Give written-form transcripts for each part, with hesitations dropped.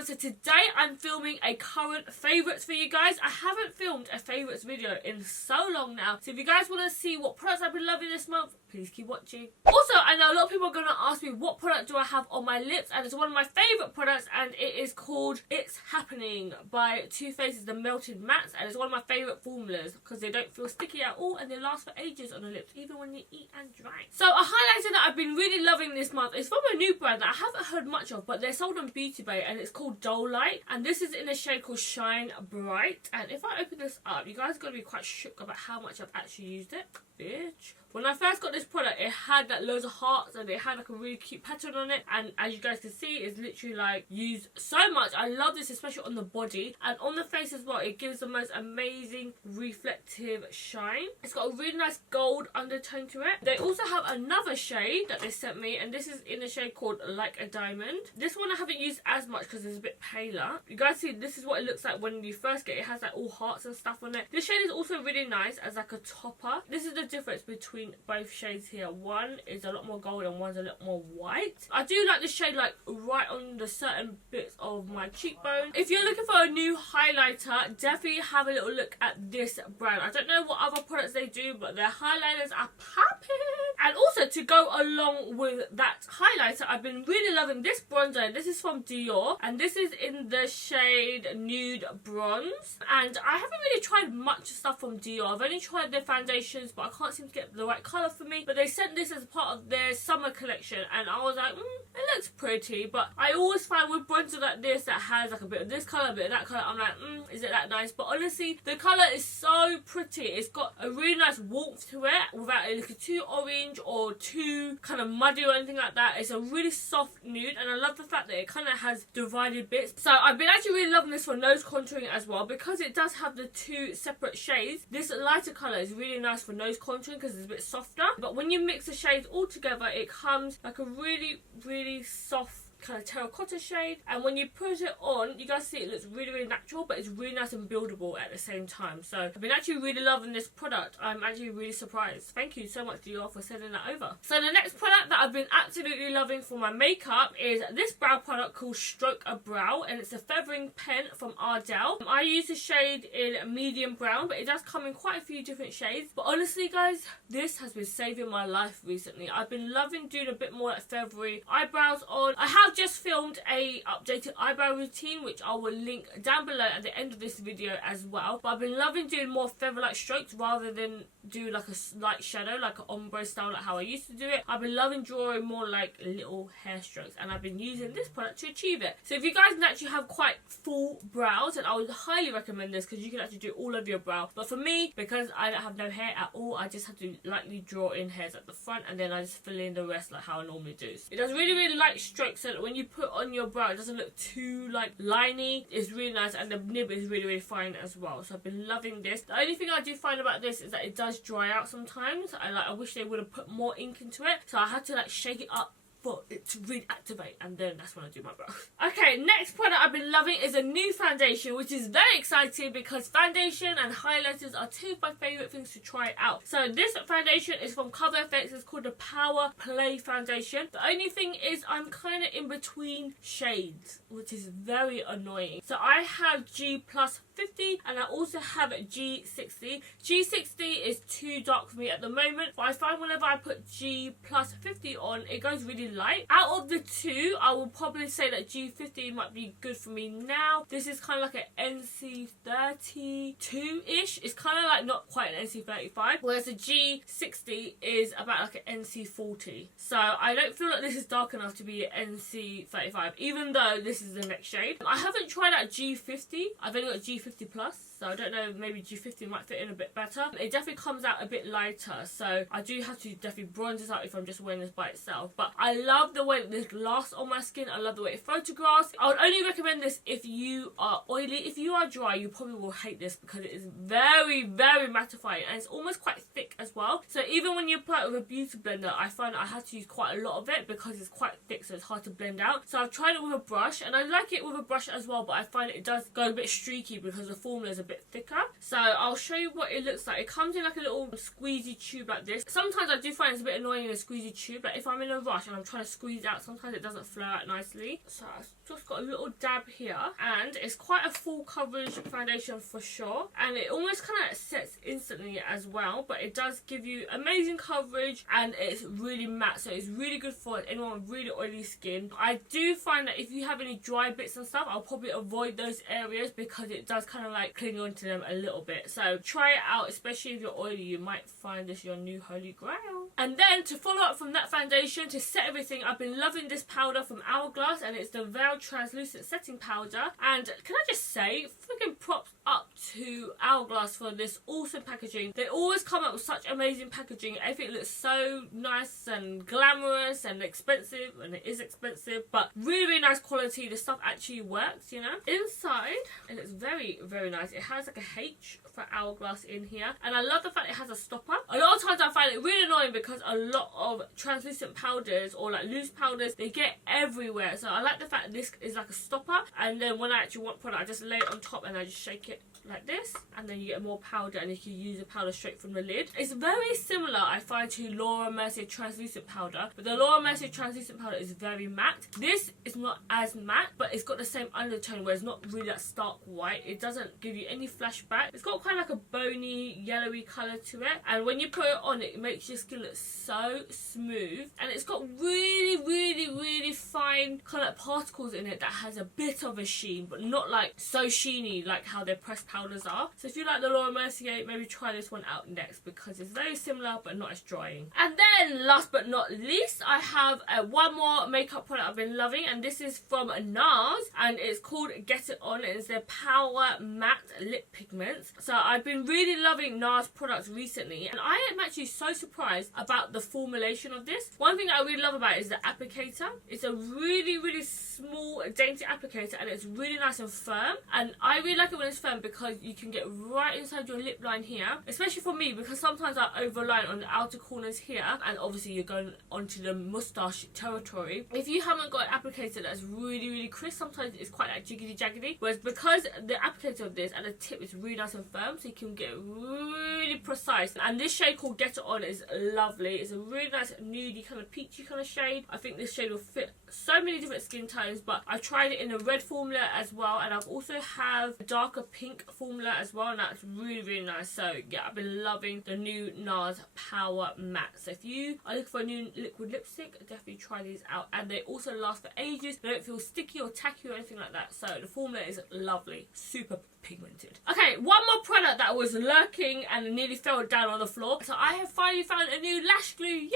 everyone, so today I'm filming a current favourites for you guys. I haven't filmed a favourites video in so long now, so if you guys want to see what products I've been loving this month, please keep watching. Also, I know a lot of people are going to ask me what product do I have on my lips, and it's one of my favourite products, and it is called It's Happening by Too Faced, the Melted Mattes, and it's one of my favourite formulas because they don't feel sticky at all and they last for ages on the lips, even when you eat and drink. So a highlighter that I've been really loving this month is from a new brand that I haven't heard much of, but they're sold on Beauty Bay, and it's called Dell, and this is in a shade called Shine Bright. And if I open this up, you guys are going to be quite shook about how much I've actually used it. Bitch. When I first got this product, it had like loads of hearts and it had like a really cute pattern on it, and as you guys can see, it's literally like used so much. I love this, especially on the body and on the face as well. It gives the most amazing reflective shine. It's got a really nice gold undertone to it. They also have another shade that they sent me, and this is in a shade called Like a Diamond. This one I haven't used as much because it's a bit paler. You guys see, this is what it looks like when you first get it. It has like all hearts and stuff on it. This shade is also really nice as like a topper. This is the difference between both shades here. One is a lot more gold and one's a lot more white. I do like this shade like right on the certain bits of my cheekbone. If you're looking for a new highlighter, definitely have a little look at this brand. I don't know what other products they do, but their highlighters are popping. And also, to go along with that highlighter, I've been really loving this bronzer. This is from Dior, and this is in the shade Nude Bronze. And I haven't really tried much stuff from Dior. I've only tried their foundations, but I can't seem to get the right colour for me. But they sent this as part of their summer collection, and I was like, it looks pretty. But I always find with bronzer like this that has like a bit of this colour, a bit of that colour, I'm like, is it that nice? But honestly, the colour is so pretty. It's got a really nice warmth to it without it looking too orange or too kind of muddy or anything like that. It's a really soft nude, and I love the fact that it kind of has divided bits. So I've been actually really loving this for nose contouring as well, because it does have the two separate shades. This lighter colour is really nice for nose contouring because it's a bit softer, but when you mix the shades all together, it comes like a really soft kind of terracotta shade, and when you put it on, you guys see it looks really natural, but it's really nice and buildable at the same time. So I've been actually really loving this product. I'm actually really surprised. Thank you so much, Dior, for sending that over. So the next product that I've been absolutely loving for my makeup is this brow product called Stroke a Brow, and it's a feathering pen from Dell. I use the shade in medium brown, but it does come in quite a few different shades. But honestly guys, this has been saving my life recently. I've been loving doing a bit more like feathery eyebrows on. I have just filmed a updated eyebrow routine, which I will link down below at the end of this video as well. But I've been loving doing more feather-like strokes rather than do like a light shadow, like an ombre style, like how I used to do it. I've been loving drawing more like little hair strokes, and I've been using this product to achieve it. So if you guys naturally have quite full brows, then I would highly recommend this because you can actually do all of your brow. But for me, because I don't have no hair at all, I just have to lightly draw in hairs at the front, and then I just fill in the rest like how I normally do. It does really light strokes, so that when you put on your brow, it doesn't look too like liney. It's really nice, and the nib is really fine as well. So I've been loving this. The only thing I do find about this is that it does dry out sometimes. I wish they would have put more ink into it, so I had to like shake it up for it to reactivate, and then that's when I do my brows. Okay, next product I've been loving is a new foundation, which is very exciting because foundation and highlighters are two of my favourite things to try out. So this foundation is from CoverFX. It's called the Power Play Foundation. The only thing is I'm kind of in between shades, which is very annoying. So I have G plus 50 and I also have G60. G60 is too dark for me at the moment, but I find whenever I put G plus 50 on, it goes really light. Out of the two, I will probably say that G50 might be good for me now. This is kind of like an NC32-ish. It's kind of like not quite an NC35, whereas the G60 is about like an NC40. So I don't feel like this is dark enough to be an NC35, even though this is the next shade. I haven't tried out G50. I've only got G50 plus, so I don't know, maybe G50 might fit in a bit better. It definitely comes out a bit lighter, so I do have to definitely bronze this out if I'm just wearing this by itself. But I love the way that this lasts on my skin. I love the way it photographs. I would only recommend this if you are oily. If you are dry, you probably will hate this because it is very mattifying, and it's almost quite thick as well. So even when you apply it with a beauty blender, I find I have to use quite a lot of it because it's quite thick, so it's hard to blend out. So I've tried it with a brush, and I like it with a brush as well, but I find it does go a bit streaky because because the formula is a bit thicker. So I'll show you what it looks like. It comes in like a little squeezy tube like this. Sometimes I do find it's a bit annoying in a squeezy tube, like if I'm in a rush and I'm trying to squeeze out, sometimes it doesn't flow out nicely. So I've just got a little dab here, and it's quite a full coverage foundation for sure, and it almost kind of sets instantly as well, but it does give you amazing coverage, and it's really matte, so it's really good for anyone with really oily skin. I do find that if you have any dry bits and stuff, I'll probably avoid those areas because it does kind of like cling onto them a little bit. So try it out, especially if you're oily. You might find this your new holy grail. And then to follow up from that foundation, to set everything, I've been loving this powder from Hourglas, and it's the Veil Translucent Setting Powder. And can I just say, freaking props up to Hourglas for this awesome packaging. They always come up with such amazing packaging. Everything looks so nice and glamorous and expensive, and it is expensive, but really, really nice quality. The stuff actually works, you know. Inside, it looks very, very nice. It has like a H for Hourglas in here, and I love the fact it has a stopper. A lot of times I find it really annoying because a lot of translucent powders or like loose powders, they get everywhere. So I like the fact that this is like a stopper, and then when I actually want product, I just lay it on top and I just shake it like this, and then you get more powder, and you can use the powder straight from the lid. It's very similar, I find, to Laura Mercier translucent powder, but the Laura Mercier translucent powder is very matte. This is not as matte, but it's got the same undertone where it's not really that stark white. It doesn't give you any flashback. It's got kind of like a bony yellowy colour to it, and when you put it on, it makes your skin look so smooth, and it's got really, really, really fine kind of particles in it that has a bit of a sheen, but not like so sheeny like how their pressed powders are. So if you like the Laura Mercier, maybe try this one out next because it's very similar but not as drying. And then last but not least, I have one more makeup product I've been loving, and this is from NARS, and it's called Get It On. It's their Powermatte lip pigments. So I've been really loving NARS products recently, and I am actually so surprised about the formulation of this. One thing I really love about it is the applicator. It's a really, really small, dainty applicator, and it's really nice and firm, and I really like it when it's firm because you can get right inside your lip line here, especially for me because sometimes I overline on the outer corners here, and obviously you're going onto the moustache territory. If you haven't got an applicator that's really, really crisp, sometimes it's quite like jiggly jaggedy, whereas because the applicator of this and the tip is really nice and firm, so you can get really precise. And this shade called Get It On is lovely. It's a really nice nudie kind of peachy kind of shade. I think this shade will fit so many different skin tones, but I tried it in a red formula as well, and I've also have a darker pink formula as well, and that's really, really nice. So yeah, I've been loving the new NARS Powermatte. So if you are looking for a new liquid lipstick, definitely try these out, and they also last for ages. They don't feel sticky or tacky or anything like that, so the formula is lovely, super pigmented. Okay, one more product that was lurking and nearly fell down on the floor. So I have finally found a new lash glue. Yay!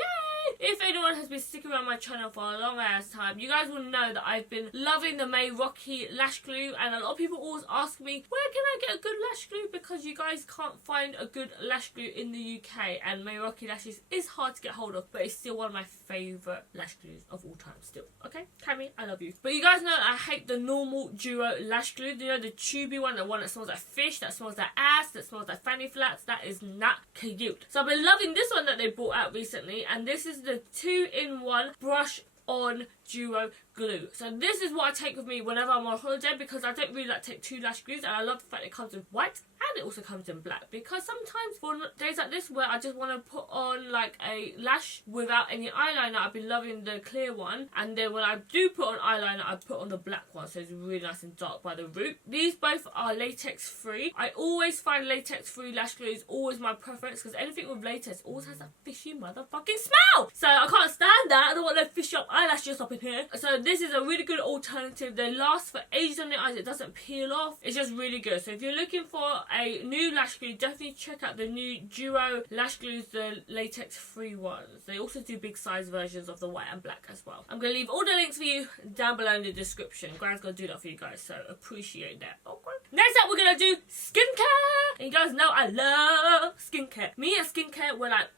If anyone has been sticking around my channel for a long ass time, you guys will know that I've been loving the May Rocky lash glue, and a lot of people always ask me, where can I get a good lash glue, because you guys can't find a good lash glue in the UK, and May Rocky lashes is hard to get hold of, but it's still one of my favourite lash glues of all time still. Okay, Cammy, I love you. But you guys know that I hate the normal duo lash glue. You know, the tubey one, the one that smells like fish, that smells like ass, that smells like fanny flats. That is not cute. So I've been loving this one that they brought out recently, and this is the 2-in-1 brush on duo glue. So this is what I take with me whenever I'm on holiday, because I don't really like to take two lash glues, and I love the fact it comes in white and it also comes in black, because sometimes for days like this where I just want to put on like a lash without any eyeliner, I've been loving the clear one, and then when I do put on eyeliner, I put on the black one, so it's really nice and dark by the root. These both are latex free. I always find latex free lash glue is always my preference, because anything with latex always has a fishy motherfucking smell, so I can't stand that. I don't want no fishy up eyelashes up in here. So this is a really good alternative. They last for ages on your eyes. It doesn't peel off. It's just really good. So if you're looking for a new lash glue, definitely check out the new duo lash glues, the latex free ones. They also do big size versions of the white and black as well. I'm going to leave all the links for you down below in the description. Grand's going to do that for you guys, so appreciate that. Okay. Next up, we're going to do skincare. And you guys know I love skincare. Me and skincare, we're like,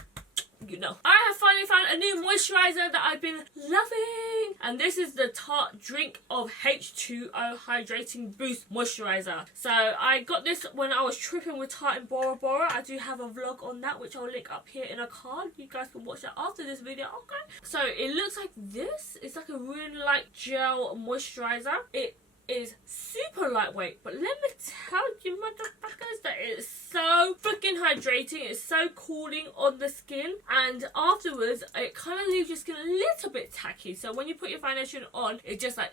you know. I have finally found a new moisturizer that I've been loving, and this is the Tarte Drink of H2O Hydrating Boost Moisturizer. So I got this when I was tripping with Tarte in Bora Bora. I do have a vlog on that, which I'll link up here in a card. You guys can watch that after this video. Okay, so it looks like this. It's like a really light gel moisturizer. It is super lightweight, but let me tell you motherfuckers that it's so freaking hydrating. It's so cooling on the skin, and afterwards it kind of leaves your skin a little bit tacky. So when you put your foundation on, it just like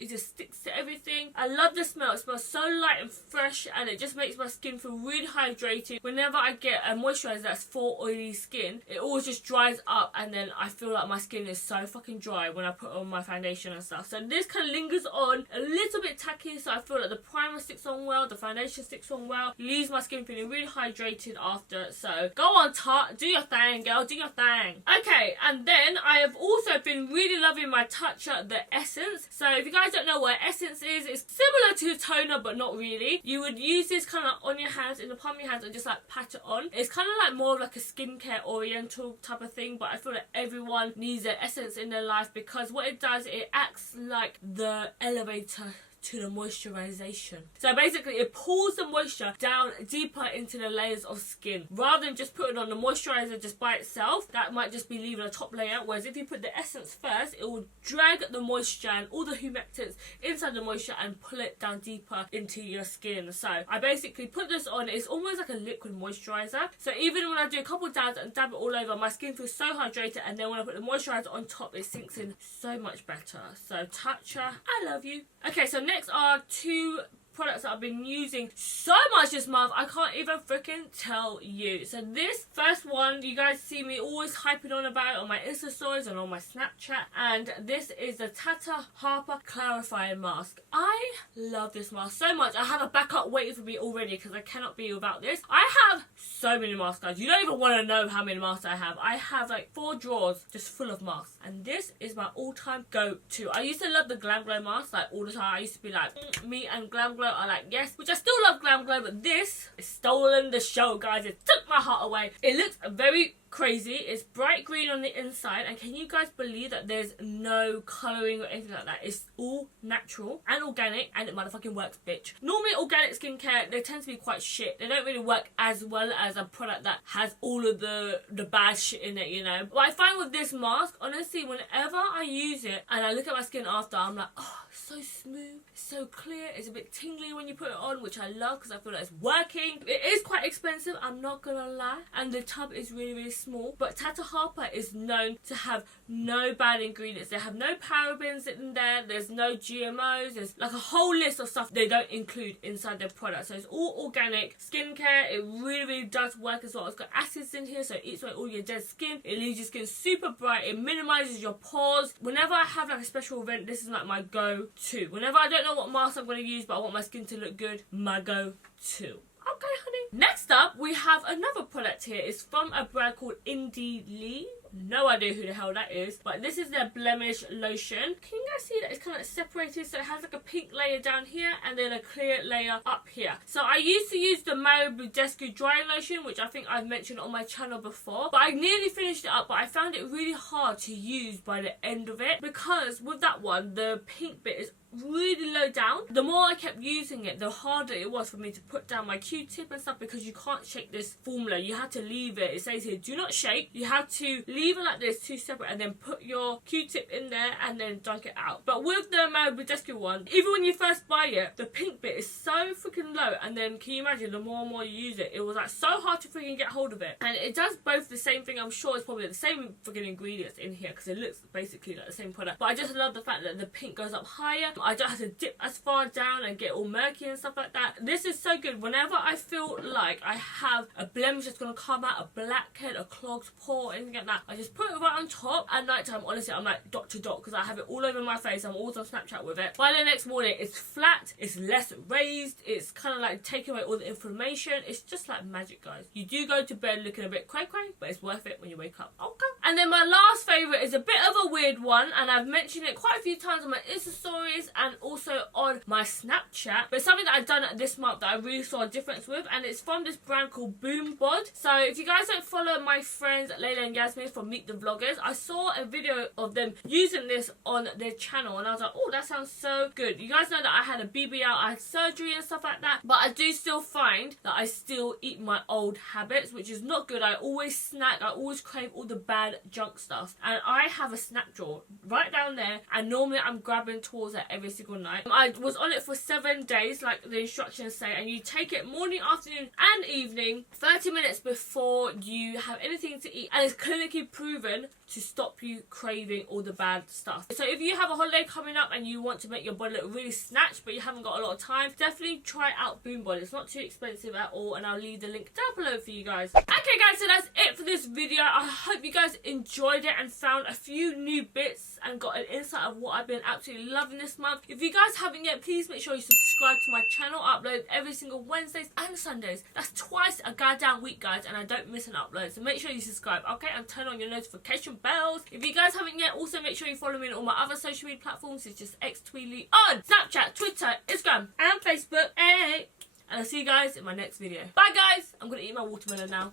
it just sticks to everything. I love the smell. It smells so light and fresh, and it just makes my skin feel really hydrated. Whenever I get a moisturizer that's for oily skin, it always just dries up, and then I feel like my skin is so fucking dry when I put on my foundation and stuff. So this kind of lingers on a little bit tacky, so I feel like the primer sticks on well, the foundation sticks on well, leaves my skin feeling really hydrated after. So go on, Tart, do your thing, girl, do your thing. Okay, and then I have also been really loving my Tocha, the Essence. So if you guys don't know what Essence is, it's similar to toner but not really. You would use this kind of on your hands, in the palm of your hands, and just like pat it on. It's kind of like more of like a skincare oriental type of thing, but I feel like everyone needs an essence in their life, because what it does, it acts like the elevator to the moisturization. So basically it pulls the moisture down deeper into the layers of skin, rather than just putting on the moisturizer just by itself. That might just be leaving a top layer, whereas if you put the essence first, it will drag the moisture and all the humectants inside the moisture and pull it down deeper into your skin. So I basically put this on. It's almost like a liquid moisturizer, so even when I do a couple of dabs and dab it all over, my skin feels so hydrated, and then when I put the moisturizer on top, it sinks in so much better. So Tocha, I love you. Okay, so next are two products that I've been using so much this month, I can't even freaking tell you. So this first one, you guys see me always hyping on about it on my Insta stories and on my Snapchat, and this is the Tata Harper Clarifying Mask. I love this mask so much. I have a backup waiting for me already, because I cannot be without this. I have so many masks, guys. You don't even want to know how many masks I have. I have like 4 drawers just full of masks, and this is my all-time go-to. I used to love the Glam Glow mask like all the time. I used to be like, me and Glam Glow are like, yes, which I still love Glam Glow, but this is stolen the show, guys. It took my heart away. It looks very crazy. It's bright green on the inside, and can you guys believe that there's no colouring or anything like that? It's all natural and organic, and it motherfucking works, bitch. Normally organic skincare, they tend to be quite shit. They don't really work as well as a product that has all of the bad shit in it, you know. But I find with this mask, honestly, whenever I use it and I look at my skin after, I'm like, oh, so smooth, so clear. It's a bit tingly when you put it on, which I love because I feel like it's working. It is quite expensive, I'm not gonna lie, and the tub is really, really small. But Tata Harper is known to have no bad ingredients. They have no parabens in there, there's no GMOs, there's like a whole list of stuff they don't include inside their product. So it's all organic skincare. It really, really does work as well. It's got acids in here, so it eats away all your dead skin. It leaves your skin super bright. It minimizes your pores. Whenever I have like a special event, this is like my go-to. Whenever I don't know what mask I'm going to use, but I want my skin to look good, my go-to. Okay, honey. Next up, we have another product here. It's from a brand called Indie Lee. No idea who the hell that is, but this is their blemish lotion. Can you guys see that it's kind of like separated? So it has like a pink layer down here and then a clear layer up here. So I used to use the Marabudescu drying lotion, which I think I've mentioned on my channel before, but I nearly finished it up, but I found it really hard to use by the end of it, because with that one, the pink bit is really low down. The more I kept using it, the harder it was for me to put down my Q-tip and stuff, because you can't shake this formula. You have to leave it. It says here, do not shake. You have to leave it like this, 2 separate, and then put your Q-tip in there and then dunk it out. But with the Marabudescu one, even when you first buy it, the pink bit is so freaking low, and then can you imagine, the more and more you use it, it was like so hard to freaking get hold of it. And it does both the same thing. I'm sure it's probably the same freaking ingredients in here, because it looks basically like the same product, but I just love the fact that the pink goes up higher. I don't have to dip as far down and get all murky and stuff like that. This is so good. Whenever I feel like I have a blemish that's going to come out, a blackhead, a clogged pore, anything like that, I just put it right on top. At night time, honestly, I'm like dot to dot, because I have it all over my face. I'm always on Snapchat with it. By the next morning, it's flat, it's less raised, it's kind of like taking away all the inflammation. It's just like magic, guys. You do go to bed looking a bit cray-cray, but it's worth it when you wake up. Okay. And then my last favourite is a bit of a weird one, and I've mentioned it quite a few times on my Insta stories and also on my Snapchat, but it's something that I've done this month that I really saw a difference with, and it's from this brand called BoomBod. So if you guys don't follow my friends Layla and Yasmin from Meet the Vloggers, I saw a video of them using this on their channel, and I was like, oh, that sounds so good. You guys know that I had a BBL, I had surgery and stuff like that, but I do still find that I still eat my old habits, which is not good. I always snack, I always crave all the bad junk stuff, and I have a snack drawer right down there, and normally I'm grabbing towards it every single night. I and was on it for 7 days, like the instructions say, and you take it morning, afternoon and evening, 30 minutes before you have anything to eat, and it's clinically proven to stop you craving all the bad stuff. So if you have a holiday coming up and you want to make your body look really snatched but you haven't got a lot of time, definitely try out BoomBod. It's not too expensive at all, and I'll leave the link down below for you guys. Okay guys, so that's it for this video. I hope you guys enjoyed it and found a few new bits and got an insight of what I've been absolutely loving this month. If you guys haven't yet, please make sure you subscribe to my channel. I upload every single Wednesdays and Sundays. That's twice a goddamn week, guys, and I don't miss an upload. So make sure you subscribe, okay, and turn on your notification bells. If you guys haven't yet, also make sure you follow me on all my other social media platforms. It's just xTweely on Snapchat, Twitter, Instagram and Facebook. Hey, and I'll see you guys in my next video. Bye guys. I'm gonna eat my watermelon now.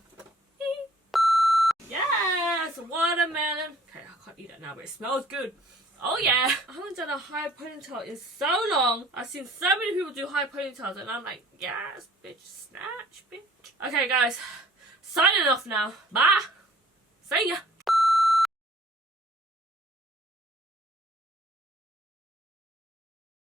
Yes, watermelon. Okay, I can't eat that now, but it smells good. Oh yeah. I haven't done a high ponytail in so long. I've seen so many people do high ponytails and I'm like, yes, bitch, snatch, bitch. Okay guys, signing off now. Bye. See ya.